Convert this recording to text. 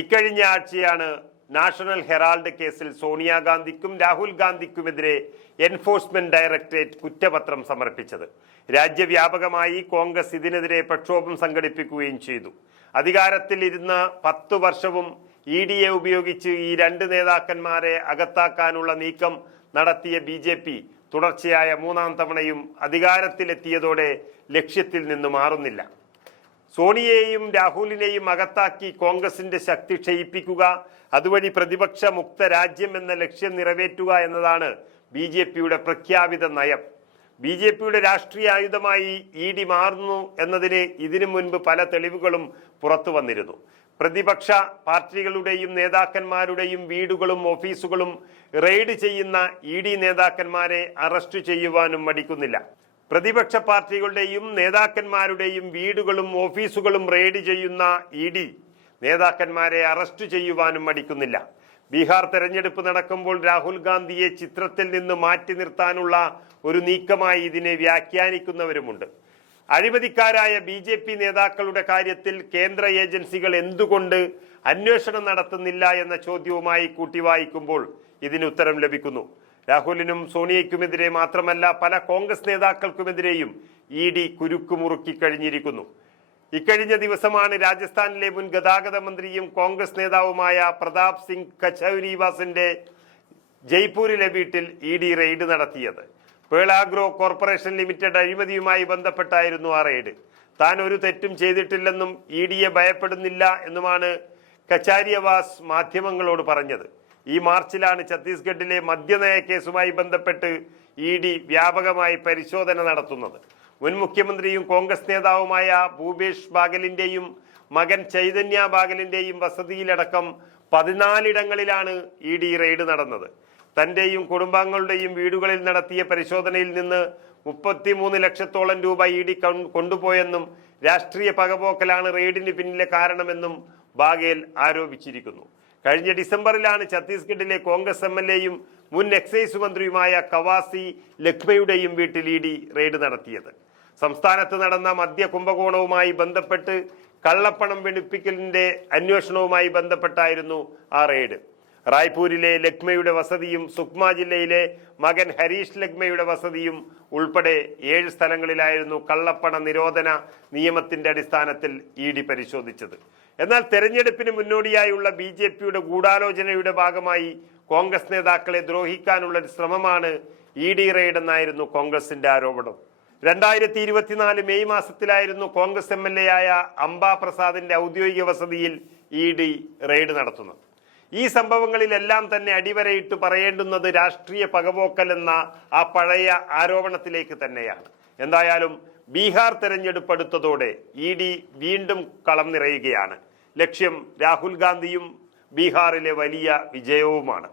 ഇക്കഴിഞ്ഞ ആഴ്ചയാണ് national herald കേസിൽ സോണിയാഗാന്ധിക്കും രാഹുൽ ഗാന്ധിക്കുമെതിരെ എൻഫോഴ്സ്മെന്റ് ഡയറക്ടറേറ്റ് കുറ്റപത്രം സമർപ്പിച്ചത്. രാജ്യവ്യാപകമായി കോൺഗ്രസ് ഇതിനെതിരെ പ്രക്ഷോഭം സംഘടിപ്പിക്കുകയും ചെയ്തു. അധികാരത്തിൽ ഇരുന്ന പത്തു വർഷവും ഇ ഡി എ ഉപയോഗിച്ച് ഈ രണ്ട് നേതാക്കന്മാരെ അകത്താക്കാനുള്ള നീക്കം നടത്തിയ ബി ജെ പി തുടർച്ചയായ മൂന്നാം തവണയും അധികാരത്തിലെത്തിയതോടെ ലക്ഷ്യത്തിൽ നിന്ന് മാറുന്നില്ല. സോണിയെയും രാഹുലിനെയും അകത്താക്കി കോൺഗ്രസിന്റെ ശക്തി ക്ഷയിപ്പിക്കുക അതുവഴി പ്രതിപക്ഷ മുക്ത രാജ്യം എന്ന ലക്ഷ്യം നിറവേറ്റുക എന്നതാണ് ബി ജെ പിയുടെ പ്രഖ്യാപിത നയം. ബി ജെ പിയുടെ രാഷ്ട്രീയ ആയുധമായി ഇ ഡി മാറുന്നു എന്നതിന് ഇതിനു മുൻപ് പല തെളിവുകളും പുറത്തു വന്നിരുന്നു. പ്രതിപക്ഷ പാർട്ടികളുടെയും നേതാക്കന്മാരുടെയും വീടുകളും ഓഫീസുകളും റെയ്ഡ് ചെയ്യുന്ന ഇ ഡി നേതാക്കന്മാരെ അറസ്റ്റ് ചെയ്യുവാനും മടിക്കുന്നില്ല. പ്രതിപക്ഷ പാർട്ടികളുടെയും നേതാക്കന്മാരുടെയും വീടുകളും ഓഫീസുകളും റെയ്ഡ് ചെയ്യുന്ന ഇ ഡി നേതാക്കന്മാരെ അറസ്റ്റ് ചെയ്യുവാനും മടിക്കുന്നില്ല. ബീഹാർ തെരഞ്ഞെടുപ്പ് നടക്കുമ്പോൾ രാഹുൽ ഗാന്ധിയെ ചിത്രത്തിൽ നിന്ന് മാറ്റി നിർത്താനുള്ള ഒരു നീക്കമായി ഇതിനെ വ്യാഖ്യാനിക്കുന്നവരുമുണ്ട്. അഴിമതിക്കാരായ ബി ജെ പി നേതാക്കളുടെ കാര്യത്തിൽ കേന്ദ്ര ഏജൻസികൾ എന്തുകൊണ്ട് അന്വേഷണം നടത്തുന്നില്ല എന്ന ചോദ്യവുമായി കൂട്ടിവായിക്കുമ്പോൾ ഇതിന് ഉത്തരം ലഭിക്കുന്നു. രാഹുലിനും സോണിയയ്ക്കുമെതിരെ മാത്രമല്ല പല കോൺഗ്രസ് നേതാക്കൾക്കുമെതിരെയും ഇ ഡി കുരുക്കുമുറുക്കി കഴിഞ്ഞിരിക്കുന്നു. ഇക്കഴിഞ്ഞ ദിവസമാണ് രാജസ്ഥാനിലെ മുൻ ഗതാഗത മന്ത്രിയും കോൺഗ്രസ് നേതാവുമായ പ്രതാപ് സിംഗ് കച്ചൌരിവാസിന്റെ ജയ്പൂരിലെ വീട്ടിൽ ഇ ഡി റെയ്ഡ് നടത്തിയത്. പേളാഗ്രോ കോർപ്പറേഷൻ ലിമിറ്റഡ് അഴിമതിയുമായി ബന്ധപ്പെട്ടായിരുന്നു ആ റെയ്ഡ്. താൻ ഒരു തെറ്റും ചെയ്തിട്ടില്ലെന്നും ഇ ഡിയെ ഭയപ്പെടുന്നില്ല എന്നുമാണ് കച്ചാരിയവാസ് മാധ്യമങ്ങളോട് പറഞ്ഞത്. ഈ മാർച്ചിലാണ് ഛത്തീസ്ഗഡിലെ മദ്യനയ കേസുമായി ബന്ധപ്പെട്ട് ഇ ഡി വ്യാപകമായി പരിശോധന നടത്തുന്നത്. മുൻ മുഖ്യമന്ത്രിയും കോൺഗ്രസ് നേതാവുമായ ഭൂപേഷ് ബാഗലിന്റെയും മകൻ ചൈതന്യ ബാഗലിന്റെയും വസതിയിലടക്കം പതിനാലിടങ്ങളിലാണ് ഇ ഡി റെയ്ഡ് നടന്നത്. തന്റെയും കുടുംബാംഗങ്ങളുടെയും വീടുകളിൽ നടത്തിയ പരിശോധനയിൽ നിന്ന് മുപ്പത്തിമൂന്ന് ലക്ഷത്തോളം രൂപ ഇ ഡി കൊണ്ടുപോയെന്നും രാഷ്ട്രീയ പകപോക്കലാണ് റെയ്ഡിന് പിന്നിലെ കാരണമെന്നും ബാഗേൽ ആരോപിച്ചിരിക്കുന്നു. കഴിഞ്ഞ ഡിസംബറിലാണ് ഛത്തീസ്ഗഡിലെ കോൺഗ്രസ് എം എൽ എയും മുൻ എക്സൈസ് മന്ത്രിയുമായ കവാസി ലഖ്മയുടെയും വീട്ടിൽ ഇ ഡി റെയ്ഡ് നടത്തിയത്. സംസ്ഥാനത്ത് നടന്ന മദ്യ കുംഭകോണവുമായി ബന്ധപ്പെട്ട് കള്ളപ്പണം വെളുപ്പിക്കലിന്റെ അന്വേഷണവുമായി ബന്ധപ്പെട്ടായിരുന്നു ആ റെയ്ഡ്. റായ്പൂരിലെ ലക്മയുടെ വസതിയും സുക്മ ജില്ലയിലെ മകൻ ഹരീഷ് ലക്മയുടെ വസതിയും ഉൾപ്പെടെ ഏഴ് സ്ഥലങ്ങളിലായിരുന്നു കള്ളപ്പണ നിരോധന നിയമത്തിന്റെ അടിസ്ഥാനത്തിൽ ഇ ഡി പരിശോധിച്ചത്. എന്നാൽ തെരഞ്ഞെടുപ്പിന് മുന്നോടിയായുള്ള ബി ജെ പിയുടെ ഗൂഢാലോചനയുടെ ഭാഗമായി കോൺഗ്രസ് നേതാക്കളെ ദ്രോഹിക്കാനുള്ള ഒരു ശ്രമമാണ് ഇ ഡി റെയ്ഡ് എന്നായിരുന്നു കോൺഗ്രസിന്റെ ആരോപണം. രണ്ടായിരത്തി ഇരുപത്തിനാല് മെയ് മാസത്തിലായിരുന്നു കോൺഗ്രസ് എം എൽ എ ആയ അംബാ പ്രസാദിന്റെ ഔദ്യോഗിക വസതിയിൽ ഇ ഡി റെയ്ഡ് നടത്തുന്നത്. ഈ സംഭവങ്ങളിലെല്ലാം തന്നെ അടിവരയിട്ട് പറയേണ്ടുന്നത് രാഷ്ട്രീയ പകപോക്കൽ എന്ന ആ പഴയ ആരോപണത്തിലേക്ക് തന്നെയാണ്. എന്തായാലും ബീഹാർ തെരഞ്ഞെടുപ്പ് അടുത്തതോടെ ഇ ഡി വീണ്ടും കളം നിറയുകയാണ്. ലക്ഷ്യം രാഹുൽ ഗാന്ധിയും ബീഹാറിലെ വലിയ വിജയവുമാണ്.